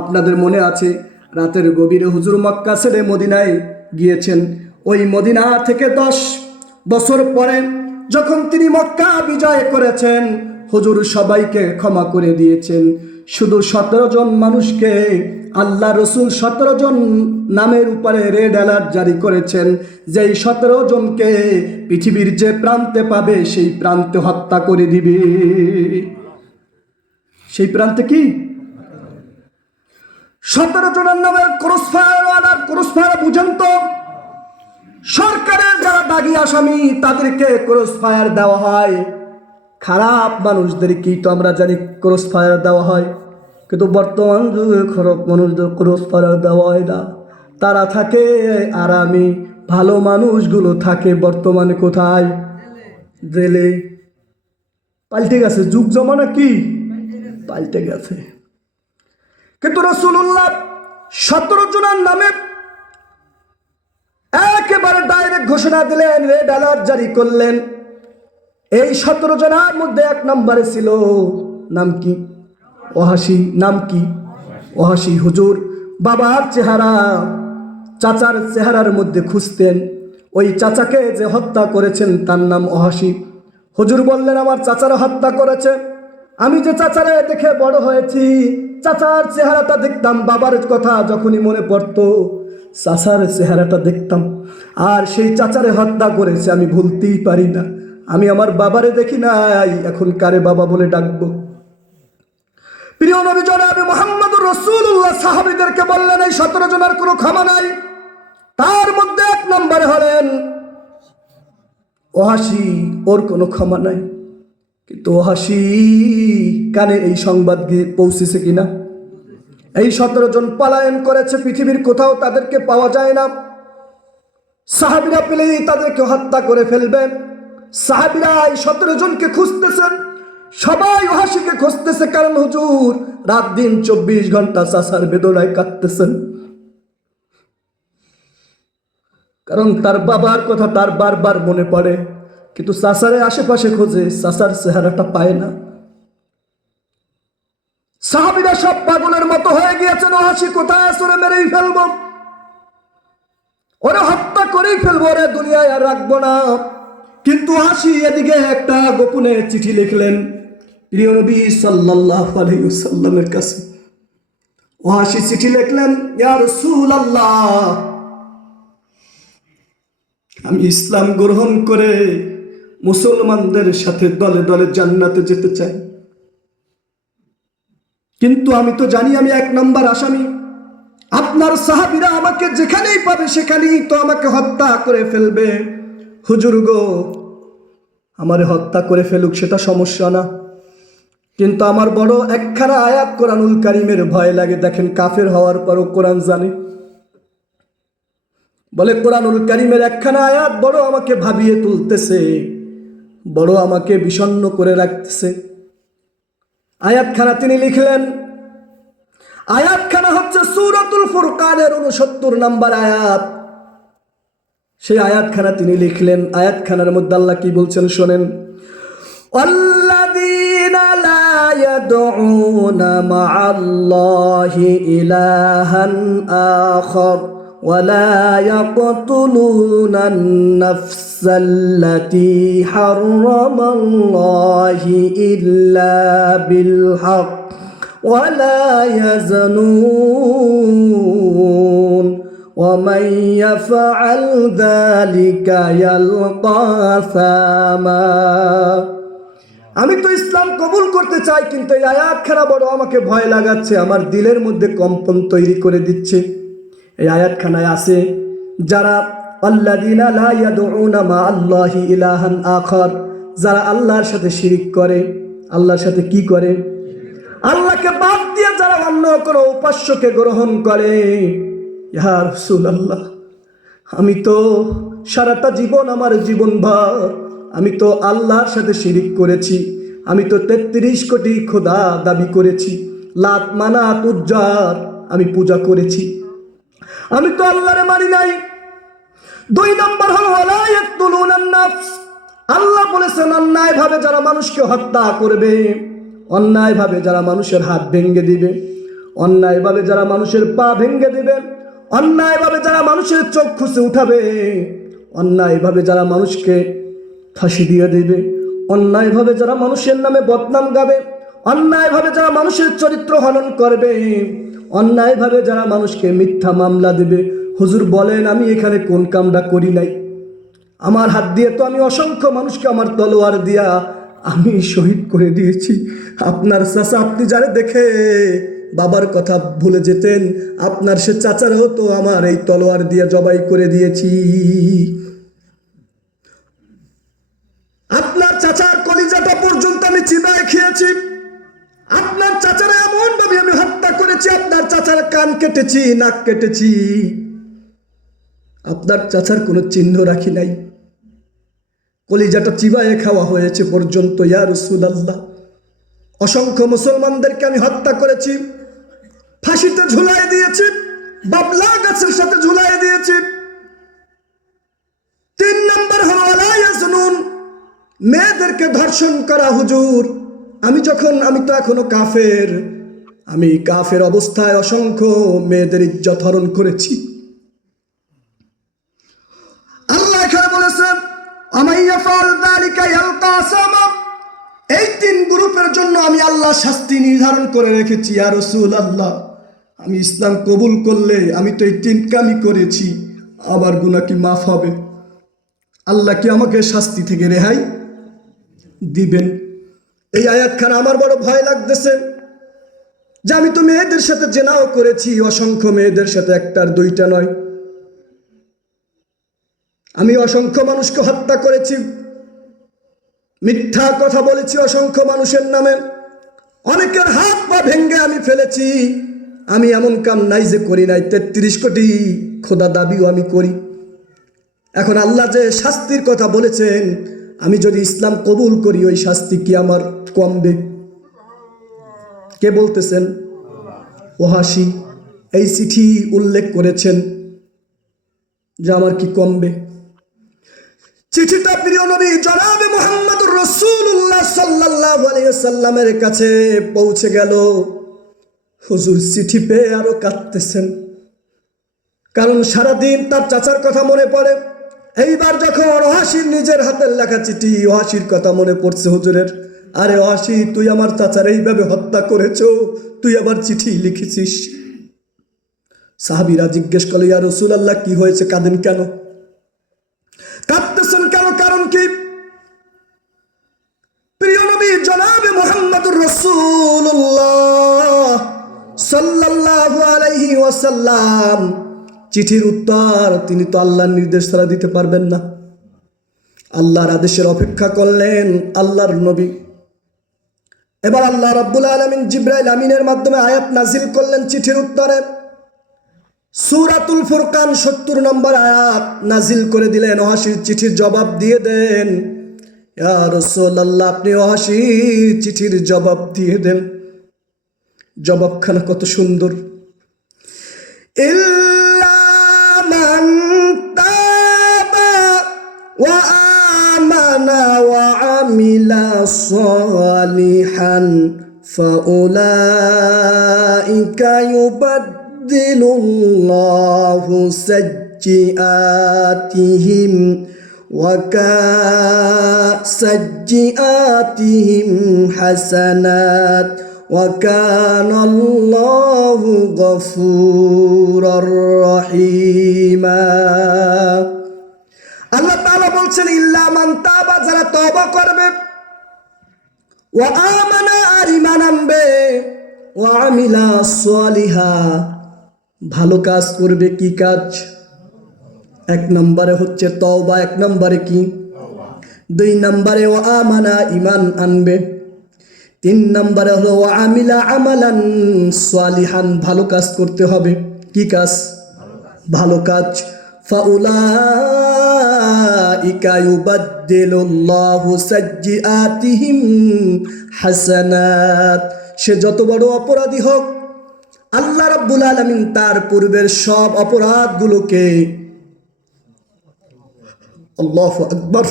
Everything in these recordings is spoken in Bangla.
আপনাদের মনে আছে রাতের গভীরে হুজুর মক্কা ছেড়ে মদিনায় গিয়েছেন। ওই মদিনা থেকে 10 বছর পরে যখন তিনি মক্কা বিজয় করেছেন, হুজুর সবাইকে ক্ষমা করে দিয়েছেন। শুধু 17 জন মানুষকে আল্লাহ রসুল 17 জন নামের উপরে রেড অ্যালার্ট জারি করেছেন, যেই 17 জনকে পৃথিবীর যে প্রান্তে পাবে সেই প্রান্তে হত্যা করে দিবে। সেই প্রান্তে কি 17 জনের নামে ক্রসফায়ার বুঝেন তো? সরকারের যারা দাগি আসামি তাদেরকে ক্রসফায়ার দেওয়া হয়, খারাপ মানুষদেরকেই তো আমরা জানি ক্রসফায়ার দেওয়া হয়, কিন্তু বর্তমান যুগে খারাপ মানুষদের ক্রসফায়ার দেওয়া হয় না। তারা থাকে আরামে, ভালো মানুষগুলো থাকে বর্তমানে কোথায়? জেলে। পাল্টে গেছে, যুগ জমানা কি পাল্টে গেছে। কিন্তু রাসূলুল্লাহ 17 জনের নামে একেবারে ডাইরেক্ট ঘোষণা দিলেন, রেড অ্যালার্ট জারি করলেন। এই 17 জনের মধ্যে 1 নম্বরে ছিল, নাম কি? ওয়াহাশী। নাম কি? ওয়াহাশী। হুজুর বাবার চেহারা চাচার চেহারার মধ্যে খুঁজতেন। ওই চাচাকে যে হত্যা করেছেন তার নাম ওয়াহাশী। হুজুর বললেন, আমার চাচারা হত্যা করেছে। আমি যে চাচারে দেখে বড় হয়েছি, চাচার চেহারাটা দেখতাম, বাবার কথা যখনই মনে পড়তো চাচার চেহারাটা দেখতাম, আর সেই চাচারে হত্যা করেছে আমি ভুলতেই পারি না। আমি আমার বাবারে দেখি নাই, এখন কারে বাবা বলে ডাকবো? প্রিয় নবী জনাবে মুহাম্মদুর রাসূলুল্লাহ সাহাবীদেরকে বললেন, এই 17 জনের কোনো ক্ষমা নাই। তার মধ্যে 1 নম্বরে হলেন ওয়াহাশী, ওর কোনো ক্ষমা নাই। কিন্তু ওয়াহাশী কানে এই সংবাদ গিয়ে পৌঁছেছে কিনা? এই 17 জন পলায়ন করেছে, পৃথিবীর কোথাও তাদেরকে পাওয়া যায় না। সাহাবীরা পেলেই তাদেরকে হত্যা করে ফেলবে। সাহাবীরা এই 17 জনকে খুঁজতেছেন, সবাই ওয়াহাশীকে খুঁজতেছে, কারণ হুজুর রাত দিন 24 ঘন্টা চাচার বেদনায় কাঁদতেছেন, কারণ তার বাবার কথা তার বারবার মনে পড়ে। কিন্তু চাচারে আশেপাশে খোঁজে, চাচার চেহারাটা পায় না। সাহাবীরা সব পাগলের মতো হয়ে গিয়েছেন, ওয়াহাশী কোথায় আছে, ওরে মেরেই ফেলবো, ওরে হত্যা করেই ফেলবো, ওরে দুনিয়ায় আর রাখবো না। কিন্তু ওয়াহাশী এদিকে একটা গোপনে চিঠি লিখলেন প্রিয় নবী সাল্লাল্লাহু আলাইহি ওয়াসাল্লামের কাছে। ওয়াহাশী চিঠি লিখলেন, ইয়া রাসূলুল্লাহ, আমি ইসলাম গ্রহণ করে মুসলমানদের সাথে দলে দলে জান্নাতে যেতে চাই, কিন্তু আমি তো জানি আমি 1 নম্বর আসামি। আপনার সাহাবীরা আমাকে যেখানেই পাবে সেখানেই তো আমাকে হত্যা করে ফেলবে। হুজুর গো, আমারে হত্যা করে ফেলুক, সেটা সমস্যা না, কিন্তু আমার বড় একখানা আয়াত কোরআনুল কারীমের ভয় লাগে। দেখেন, কাফের হওয়ার পরও কোরআন জানে। বলে কোরআনুল কারীমের একখানা আয়াত বড় আমাকে ভাবিয়ে তুলতেছে, বড় আমাকে বিষণ্ণ করে রাখতেছে। আয়াতখানা তিনি লিখলেন, আয়াতখানা হচ্ছে সূরাতুল ফুরকানের 69 নম্বর আয়াত। সেই আয়াতখানা তিনি লিখলেন। আয়াতখানার মধ্যে আল্লাহ কি বলছেন শোনেন, আল্লাযীনা লা ইয়াদউনা মা'আল্লাহি ইলাহান আখার ওয়ালা ইয়াকতুলুনান নাফসাল্লাতী হারামাল্লাহু ইল্লা বিল হক ওয়ালা ইয়াজনুন ومن يفعل ذلك يلقى أثاما। আমি তো ইসলাম কবুল করতে চাই, কিন্তু এই আয়াতখানা বড় আমাকে ভয় লাগাচ্ছে, আমার দিলের মধ্যে কম্পন তৈরি করে দিচ্ছে। এই আয়াতখানায় আছে, যারা আল্লাযীনা লা ইয়াদউনা মা আল্লাহি ইলাহান আখার, যারা আল্লাহর সাথে শিরিক করে। আল্লাহর সাথে কি করে? আল্লাহকে বাদ দিয়ে যারা অন্য কোনো উপাস্যকে গ্রহণ করে। ইয়া রাসূলুল্লাহ, আমি তো সারাটা জীবন, আমার জীবনভর আমি তো আল্লাহর সাথে শিরিক করেছি। আমি তো 33 কোটি খোদা দাবি করেছি, লাত মানাত উজ্জার আমি পূজা করেছি, আমি তো আল্লাহরে মানি নাই। 2 নম্বর হলো ওয়ালা ইয়াকতুলুনান নাফস, আল্লাহ বলেছেন অন্যায়ভাবে যারা মানুষকে হত্যা করবে, অন্যায়ভাবে যারা মানুষের হাত ভেঙে দিবে, অন্যায়ভাবে যারা মানুষের পা ভেঙে দিবে, অন্যায়ভাবে যারা মানুষের চোখ খুঁজে উঠাবে, অন্যায়ভাবে যারা মানুষকে ফাঁসি দিয়ে দিবে, অন্যায়ভাবে যারা মানুষের নামে বদনাম গাবে, অন্যায়ভাবে যারা মানুষের চরিত্র হনন করবে, অন্যায়ভাবে যারা মানুষকে মিথ্যা মামলা দেবে, হুজুর বলেন আমি এখানে কোন কামটা করি নাই? আমার হাত দিয়ে তো আমি অসংখ্য মানুষকে আমার তলোয়ার দিয়া আমি শহীদ করে দিয়েছি। আপনার চাচা, আপনি যারা দেখে বাবার কথা ভুলে যেতেন, আপনার সে চাচারও তো আমার এই তলোয়ার দিয়ে জবাই করে দিয়েছি। আপনার চাচার কলিজাটা পর্যন্ত আমি চিবায় খেয়েছি। আপনার চাচারা এমন ভাবে আমি হত্যা করেছি, আপনার চাচার কান কেটেছি, নাক কেটেছি, আপনার চাচার কোনো চিহ্ন রাখি নাই, কলিজাটা চিবায়ে খাওয়া হয়েছে পর্যন্ত। ইয়া রাসূলুল্লাহ, অসংখ্য মুসলমানদেরকে আমি হত্যা করেছি, ফাঁসিতে ঝুলাই দিয়েছি, বাবলা গাছের সাথে ঝুলাই দিয়েছি। 3 নম্বর হলো ওয়ালা ইয়াজনুন, মেয়েদেরকে ধর্ষণ করা। হুজুর আমি তো এখনো কাফের, আমি কাফের অবস্থায় অসংখ্য মেয়েদের ইজ্জত হরণ করেছি। আল্লাহ এখানে বলেছেন আমাইয়াফাল যালিকা ইয়ালকা আসামা, এই 3 গ্রুপের জন্য আমি আল্লাহ শাস্তি নির্ধারণ করে রেখেছি। ইয়া রাসূলুল্লাহ, আমি ইসলাম কবুল করলে আমি তো এই 3 কামই করেছি, আমার গুনাহ কি মাফ হবে? আল্লাহ কি আমাকে শাস্তি থেকে রেহাই দিবেন? এই আয়াতখানা আমার বড় ভয় লাগতেছে যে আমি তো মেয়েদের সাথে জেনাও করেছি, অসংখ্য মেয়েদের সাথে, 1টা 2টা নয়। আমি অসংখ্য মানুষকে হত্যা করেছি, মিথ্যা কথা বলেছি অসংখ্য মানুষের নামে, অনেকের হাত পা ভেঙে আমি ফেলেছি। আমি এমন কাম নাই যে করি নাই, 33 কোটি খোদা দাবিও আমি করি। এখন আল্লাহ যে শাস্তির কথা বলেছেন, আমি যদি ইসলাম কবুল করি ওই শাস্তি কি আমার কমবে? কে বলতেছেন? ওহাসি এই চিঠি উল্লেখ করেছেন যে আমার কি কমবে। চিঠিটা প্রিয় নবী জনাবে মুহাম্মদুর রাসূলুল্লাহ সাল্লাল্লাহু আলাইহি ওয়াসাল্লামের কাছে পৌঁছে গেল। হুজুর চিঠি পেয়ে আরো কাঁদতেছেন, কারণ সারাদিন তার চাচার কথা মনে পড়ে। এইবার যখন ওহাসির নিজের হাতের লেখা চিঠি, ওহাসির কথা মনে পড়ছে হুজুরের। আরে ওহাসি, তুই আমার চাচার এইভাবে হত্যা করেছো, তুই আবার চিঠি লিখেছিস। সাহাবীরা জিজ্ঞেস করল, ইয়া রাসূলুল্লাহ কি হয়েছে, কাঁদেন কেন, কাঁদতেছেন কেন, কারণ কি? প্রিয় নবী জনাবে মুহাম্মদুর রাসূলুল্লাহ সাল্লাল্লাহু আলাইহি ওয়াসাল্লাম চিঠির উত্তর তিনি তো আল্লাহর নির্দেশ ছাড়া দিতে পারবেন না। আল্লাহর আদেশের অপেক্ষা করলেন আল্লাহর নবী। এবার আল্লাহ রাব্বুল আলামিন জিবরাইল আমিনের মাধ্যমে আয়াত নাজিল করলেন চিঠির উত্তরে। সূরাতুল ফুরকান 70 নম্বর আয়াত নাজিল করে দিলেন, ওহাসির চিঠির জবাব দিয়ে দেন। ইয়া রাসূলুল্লাহ, আপনি ওহাসির চিঠির জবাব দিয়ে দেন। জবাবখানা কত সুন্দর। ইল্লা মান তাবা ওয়া আমানা ওয়া আমিলা সালিহান ফাউলাইকা ইউবাদদিলুল্লাহু সাজ্জিআতিহিম সাজ্জিআতিহিম হাসানাত ওয়া কানাল্লাহু গফুরার রহিমা। আল্লাহ তাআলা বলছেন ইল্লা মান তাবা, যারা তওবা করবে, ওয়া আমানা, আর ঈমান আনবে, ওয়া আমিলা সালিহা, ভালো কাজ করবে। কি কাজ? 1 নম্বরে হচ্ছে তওবা, 1 নম্বরে কি? 2 নম্বরে ওয়া আমানা, ঈমান আনবে। 3 নম্বরে হলো ওয়া আমিলা আমালান সালিহান, ভালো কাজ করতে হবে। কি কাজ? ভালো কাজ। ফাউলাইকা ইউবাদদিলুল্লাহু সাজ্জিআতিহিম হাসানাত, সে যত বড় অপরাধী হোক আল্লাহ রাব্বুল আলামিন তার পূর্বের সব অপরাধগুলোকে, আল্লাহু আকবার,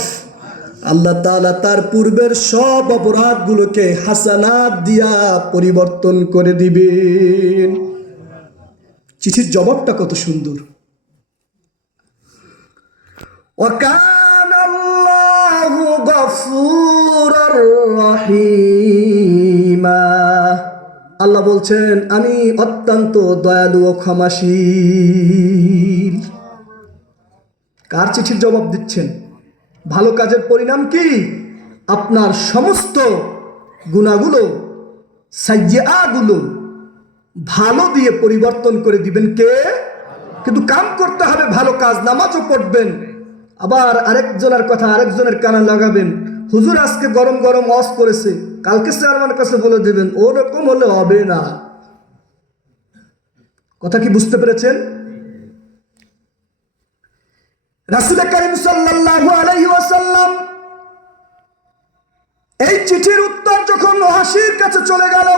আল্লাহ তাআলা তার পূর্বের সব অপরাধগুলোকে হাসানাত দিয়া পরিবর্তন করে দিবেন। চিঠির জবাবটা কত সুন্দর। ওয়াকানাল্লাহু গফুরার রহিমা। আল্লাহ বলছেন আমি অত্যন্ত দয়ালু ও ক্ষমাশীল। কার চিঠির জবাব দিচ্ছেন? ভালো কাজের পরিণাম কি? আপনার সমস্ত গুনাহগুলো, সাইয়্যাগুলো ভালো দিয়ে পরিবর্তন করে দিবেন কে? কিন্তু কাম করতে হবে ভালো কাজ, নামাজও পড়বেন, আবার আরেকজনের কথা আরেকজনের কানে লাগাবেন। হুজুর আজকে গরম গরম ওয়াজ করেছে, কালকে চেয়ারম্যানের কাছে বলে দিবেন, ওরকম হলে হবে না। কথা কি বুঝতে পেরেছেন? রাসূল কারীম সাল্লাল্লাহু আলাইহি ওয়াসাল্লাম এই চিঠির উত্তর যখন ওয়াহশীর কাছে চলে গেল,